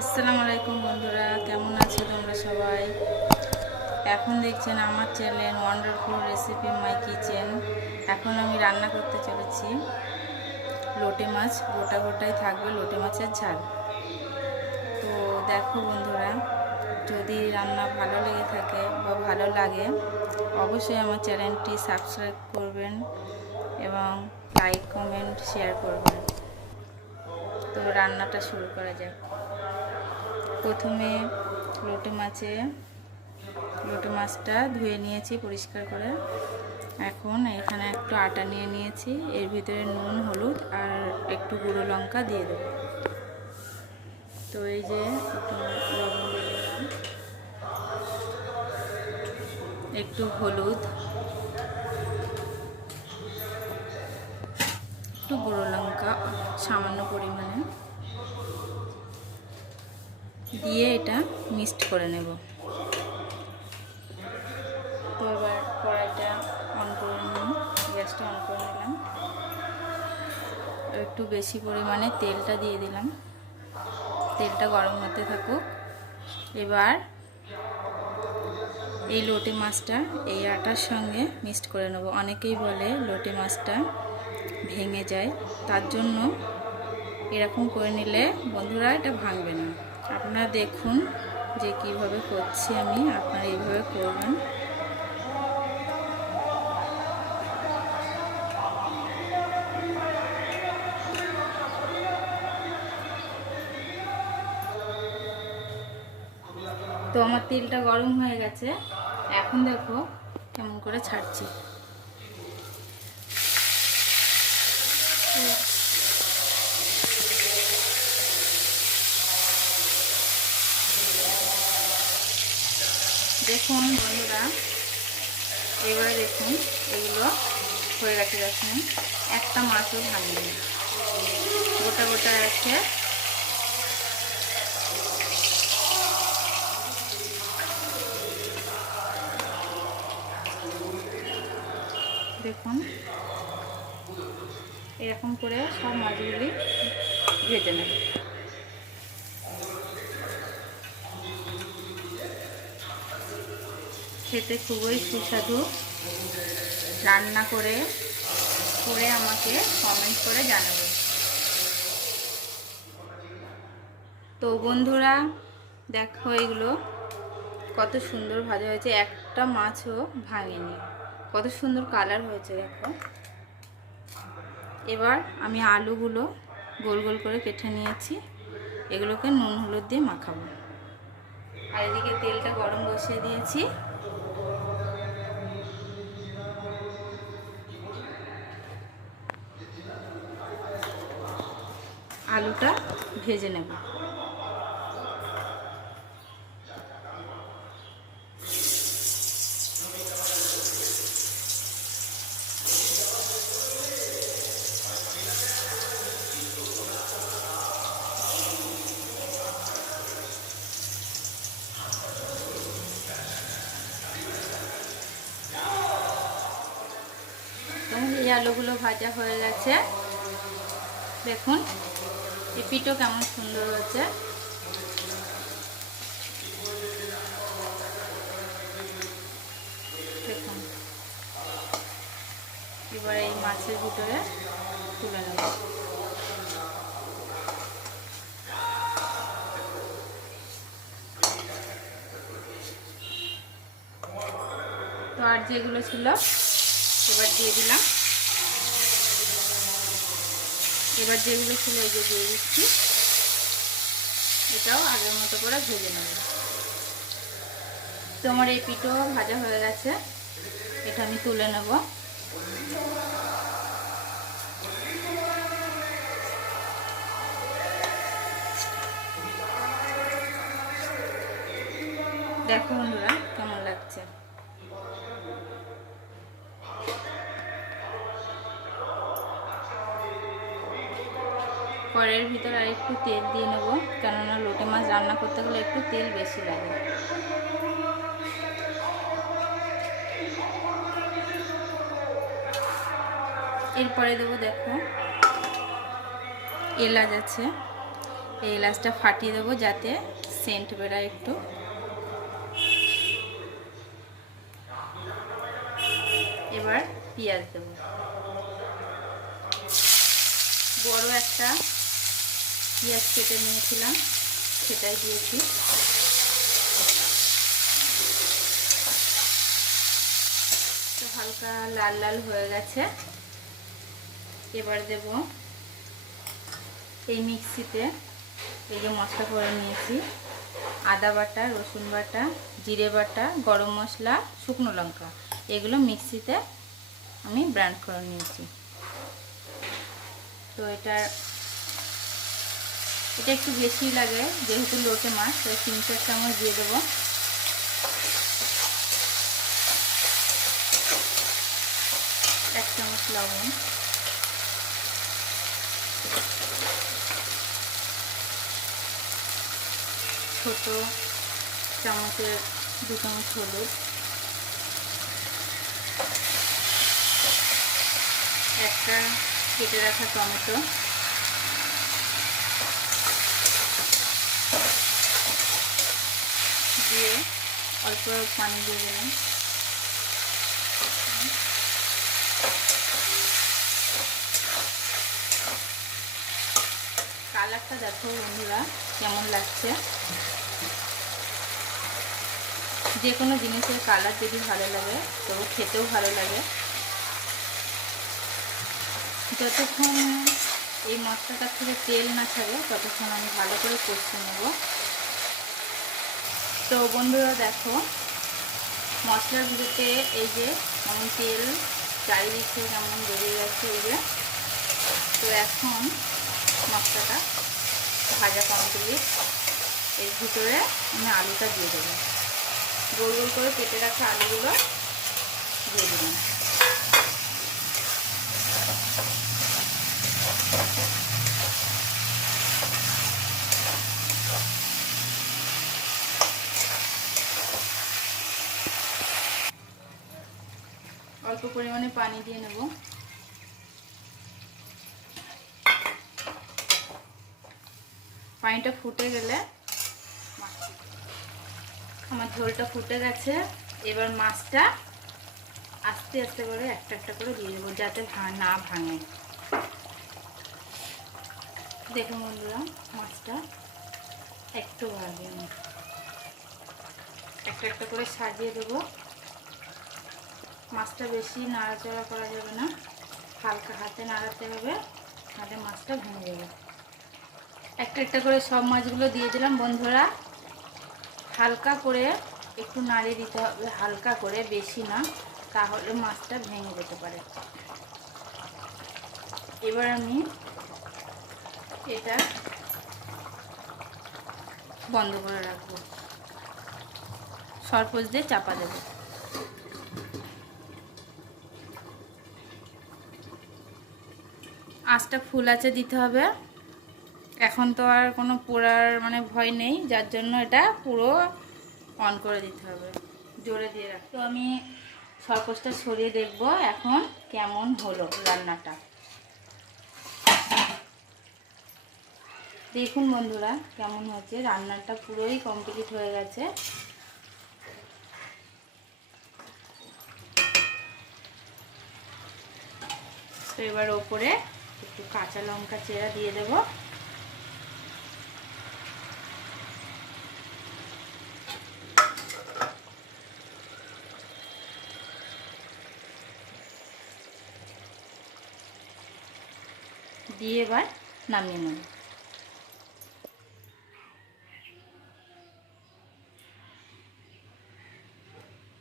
আসসালামু আলাইকুম বন্ধুরা, কেমন আছো তোমরা সবাই? এখন দেখছেন আমার চ্যানেল ওয়ান্ডারফুল রেসিপি মাই কিচেন। এখন আমি রান্না করতে চলেছি লোটে মাছ। গোটা গোটাই থাকবে লোটে মাছের ঝাল। তো দেখো বন্ধুরা, যদি রান্না ভালো লেগে থাকে বা ভালো লাগে অবশ্যই আমার চ্যানেলটি সাবস্ক্রাইব করবেন এবং লাইক কমেন্ট শেয়ার করবেন। তো রান্নাটা শুরু করা যাক। প্রথমে লোটে মাছটা ধুয়ে নিয়েছি পরিষ্কার করে। এখন এখানে একটু আটা নিয়ে নিয়েছি, এর ভিতরে নুন, হলুদ আর একটু গুঁড়ো লঙ্কা দিয়ে দেবো। তো এই যে একটু লবণ দিয়ে দিলাম, একটু হলুদ, একটু গুঁড়ো লঙ্কা সামান্য পরিমাণে দিয়ে এটা মিক্সড করে নেব। তো এবার কড়াইটা অন করে নিই, গ্যাসটা অন করে নিলাম, একটু বেশি পরিমাণে তেলটা দিয়ে দিলাম। তেলটা গরম হতে থাকুক। এবার এই লোটে মাছটা এই আটার সঙ্গে মিক্সড করে নেব। অনেকেই বলে লোটে মাছটা ভেঙে যায়, তার জন্য এরকম করে নিলে বন্ধুরা এটা ভাঙবে না। আপনারা দেখুন যে কিভাবে করছি আমি, আপনারা এইভাবে করবেন। তো আমার তেলটা গরম হয়ে গেছে, এখন দেখো কেমন করে ছাড়ছি। দেখুন বন্ধুরা, এবারে দেখুন এগুলো হয়ে গেছে। দেখুন একটা মাছও ভাঙিনি, গোটা গোটা আছে। দেখুন এরকম করে সব মাছগুলি ভেজে নেব। খেতে খুবই সুস্বাদু। রান্না করে আমাকে কমেন্ট করে জানাবেন। তো বন্ধুরা দেখো এগুলো কত সুন্দর ভাজা হয়েছে, একটা মাছও ভাঙেনি, কত সুন্দর কালার হয়েছে দেখো। এবার আমি আলুগুলো গোল গোল করে কেটে নিয়েছি, এগুলোকে নুন হলুদ দিয়ে মাখাবো। আর এদিকে তেলটা গরম বসিয়ে দিয়েছি। আলুটা ভেজে নেব। এই আলুগুলো ভাজা হয়ে গেছে। দেখুন এই পিঠও কেমন সুন্দর হয়েছে। দেখুন এবার এই মাছের ভিতরে তুলে নেব। তো আর যেগুলো ছিল এবার দিয়ে দিলাম। এবার যেগুলো ছিল এই যে দিয়ে দিচ্ছি, এটাও আগের মতো করে ভেজে নেব। তো আমার এই পিঠো ভাজা হয়ে গেছে, এটা আমি তুলে নেব। দেখো বন্ধুরা কেমন লাগছে। কড়াইয়ের ভিতরে আর একটু তেল দিয়ে নেব, কেননা লোটে মাছ রান্না করতে গেলে একটু তেল বেশি লাগে। এরপরে দেবো দেখো এলাচ আছে, এই এলাচটা ফাটিয়ে দেবো যাতে সেন্ট বেরোয় একটু। এবার পেঁয়াজ দেবো, বড় একটা পেঁয়াজ কেটে নিয়েছিলাম সেটাই দিয়েছি। তো হালকা লাল লাল হয়ে গেছে। এবার দেব এই মিক্সিতে এই যে মশলা করে নিয়েছি, আদা বাটা, রসুন বাটা, জিরে বাটা, গরম মশলা, শুকনো লঙ্কা, এগুলো মিক্সিতে আমি ব্লেন্ড করে নিয়েছি। তো এটা একটু বেশি লাগে যেহেতু লোটে মাছ, তো 3-4 চামচ দিয়ে দেবো। এক চামচ লবণ, ছোট চামচের 2 চামচ হলুদ, একটা কেটে রাখা টমেটো, দিয়ে অল্প পানি দিয়ে দিলাম। কালারটা দেখো বন্ধুরা কেমন লাগছে। যে কোনো জিনিসের কালার যদি ভালো লাগে তো খেতেও ভালো লাগে। যতক্ষণ এই মশলাটার থেকে তেল না ছাড়ে ততক্ষণ আমি ভালো করে কষে নেব। তো বন্ধুরা দেখো মশলার ভিতরে এই যে কেমন তেল চারিদিকে কেমন বেরিয়ে গেছে এই যে। তো এখন মশলাটা ভাজা কমপ্লিট। এর ভিতরে আমি আলুটা দিয়ে দেবো, গোল গোল করে কেটে রাখা আলুগুলো দিয়ে দেবেন। অল্প পরিমাণে পানি দিয়ে নেব। পানিটা ফুটে গেলে আমার ঝোলটা ফুটে গেছে। এবার মাছটা আস্তে আস্তে করে একটা একটা করে দিয়ে দেবো যাতে না ভাঙে। দেখুন বন্ধুরা মাছটা একটু ভাঙে, একটা একটা করে সাজিয়ে দেবো। মাছটা বেশি নাড়াচাড়া করা যাবে না, হালকা হাতে নাড়াতে হবে, নাহলে মাছটা ভেঙে যাবে। একটা একটা করে সব মাছগুলো দিয়ে দিলাম বন্ধুরা। হালকা করে একটু নাড়িয়ে দিতে হবে, হালকা করে, বেশি না, তাহলে মাছটা ভেঙে যেতে পারে। এবার আমি এটা বন্ধ করে রাখবো, সরপোষ দিয়ে চাপা দেবো। আঁচটা ফুল আঁচে দিতে হবে। এখন তো আর কোনো পোড়ার ভয় নেই, যার জন্য এটা পুরো অন করে দিতে হবে, জোরে দিয়ে রাখ। তো আমি সরপোষটা ছড়িয়ে দেখব এখন কেমন হলো রান্নাটা। দেখুন বন্ধুরা কেমন হচ্ছে, রান্নাটা পুরোই কমপ্লিট হয়ে গেছে। তো এবার ওপরে একটু কাঁচা লঙ্কা চেরা দিয়ে দেব। দিয়ে এবার নামিয়ে নেব।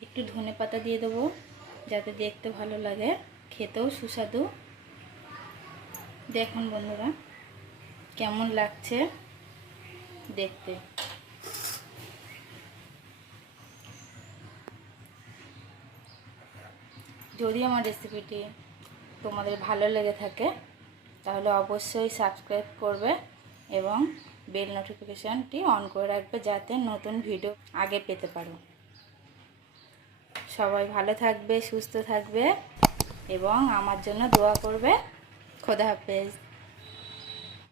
একটু ধনেপাতা দিয়ে দেবো যাতে দেখতে ভালো লাগে, খেতেও সুস্বাদু। দেখুন বন্ধুরা কেমন লাগছে দেখতে। যদি আমার রেসিপিটি তোমাদের ভালো লেগে থাকে তাহলে অবশ্যই সাবস্ক্রাইব করবে এবং বেল নোটিফিকেশানটি অন করে রাখবে যাতে নতুন ভিডিও আগে পেতে পারো। সবাই ভালো থাকবে, সুস্থ থাকবে এবং আমার জন্য দোয়া করবে। খোদা হাফেজ।